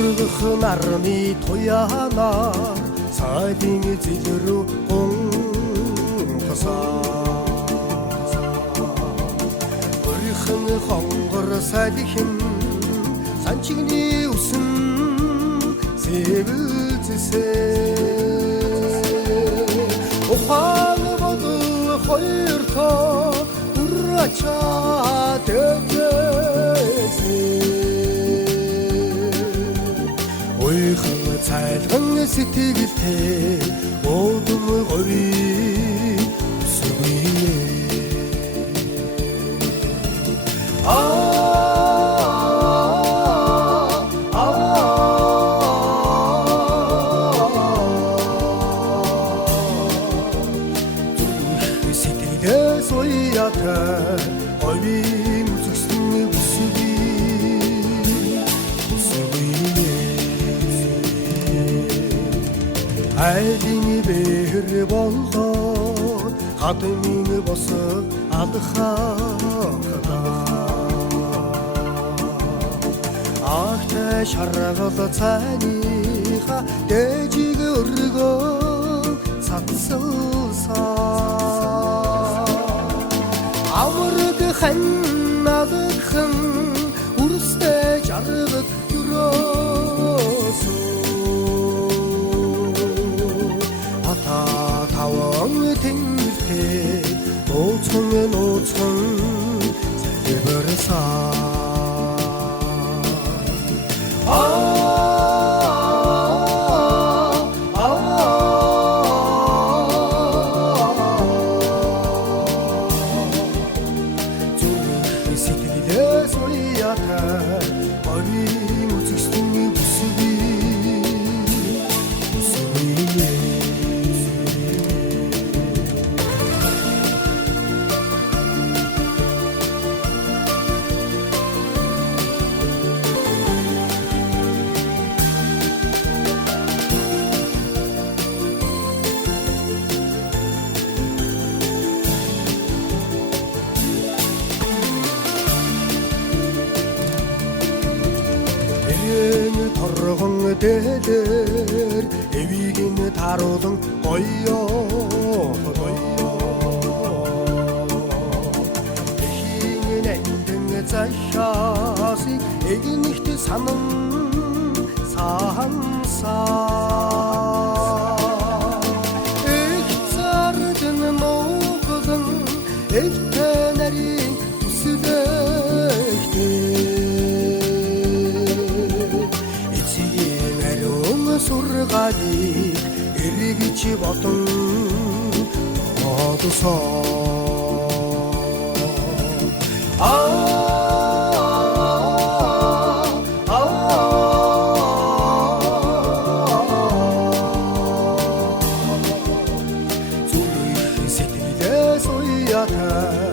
Ургах нарны туянаар сайдын зэлрүү гонгосаа өрхөн хонгор сайдын санчигний үсэн сэвэлзэсээ ухаан бодол хоёртоо урачаад ойхон цайлган сэтгэлтэй өөдөн горийг үсвээ сэтгэлээс уяатай ойн үзэгсэн айлын бэр болоо хатмын босоо алхахта ахтай шаргал цайныха дэжиг өргөө цацсалсаа авраг ханнадхан үрстэй жаргал юросоо таван тэнгэртэй нууцхан залбирсаа сэтгэлээс уяатай ойн үзэгсэн торгон дээлэр эвигийн таруулан гоё эхийн нэндэн зашаасыг эгнихт санан саансаа эх цардын нуугдан эхтэй нарийн үсэлэхтэй сургаалыг эргэж бодон одсоо зүрх сэтгэлээс уяатай